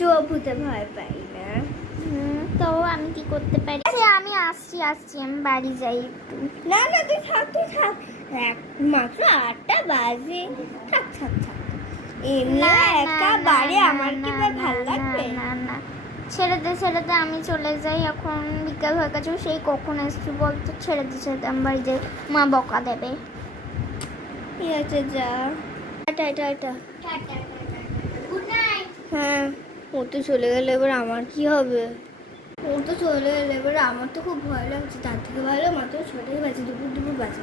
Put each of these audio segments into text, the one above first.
চোখ ভূতে ভয় পাই না। তো আমি কি করতে পারি? আমি আসছি আমি বাড়ি যাই একটু। না না তুই থাক মাত্র 8টা বাজে। থাক এমনি একা বাড়ি আমার কি ভালো লাগবে? না ছেড়ে দে আমি চলে যাই, এখন বিকাল হয়ে গেছে, সেই কখন আসছি বলতো? ছেড়ে দে আমি বাড়ি যাই, মা বকা দেবে। ঠিক আছে যা, টাটা। Good night. হ্যাঁ, ও তো চলে গেলে এবার আমার কি হবে? ও তো চলে গেলে এবার আমার তো খুব ভয় লাগছে। তার থেকে ভালো মাত্র 6টাই বাজে, দুপুর বাজে।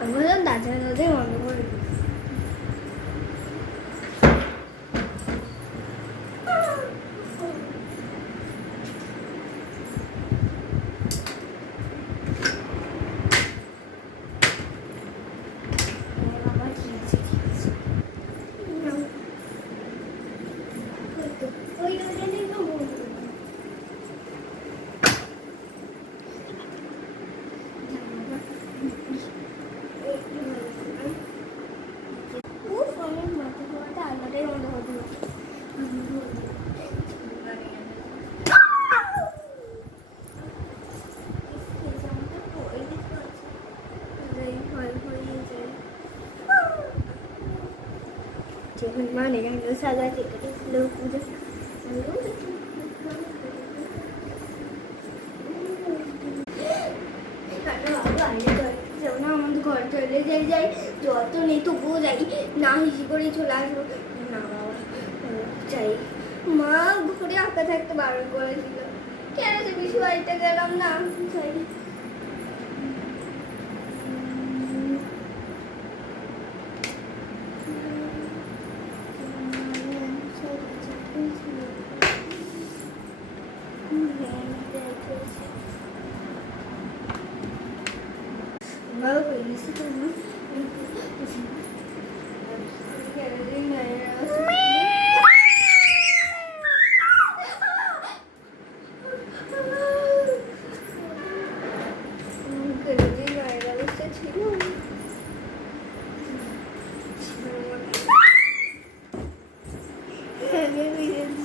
আমি বললাম দাদাই বন্ধ করে দিই। মানে সাজা পুজো আমাদের ঘর চলে যাই যত নেই তবুও যাই না, হিসি করেই চলে আসবো না বাবা চাই। মা ঘুরে আঁকা থাকতে বারণ করেছিল, কেন যে বিশু বাড়িতে গেলাম না চাই।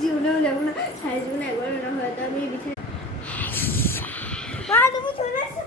জীবনেও যাবো না, সারা জীবনে একবার না হয়তো আমি বিছানা। মা তুমি চলে আসো